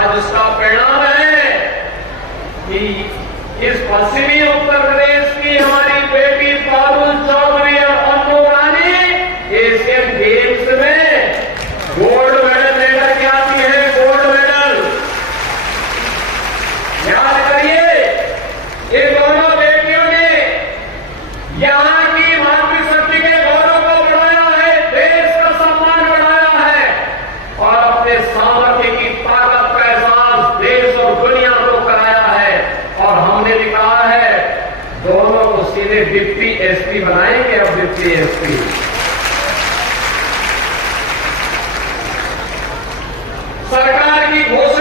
आज उसका परिणाम है कि इस पश्चिमी उत्तर प्रदेश की हमारी बेटी पारुल चौधरी और अन्नू रानी एशियन गेम्स में गोल्ड मेडल लेकर के आती है। गोल्ड मेडल याद करिए, ये दोनों बेटियों ने यहां की मातृशक्ति के गौरव को बढ़ाया है, देश का सम्मान बढ़ाया है और अपने सामर्थ्य की ताकत का एहसास देश और दुनिया को कराया है। और हमने भी कहा है दोनों को सीधे डिप्टी एसपी बनाएंगे। अब डिप्टी एसपी सरकार की घोषणा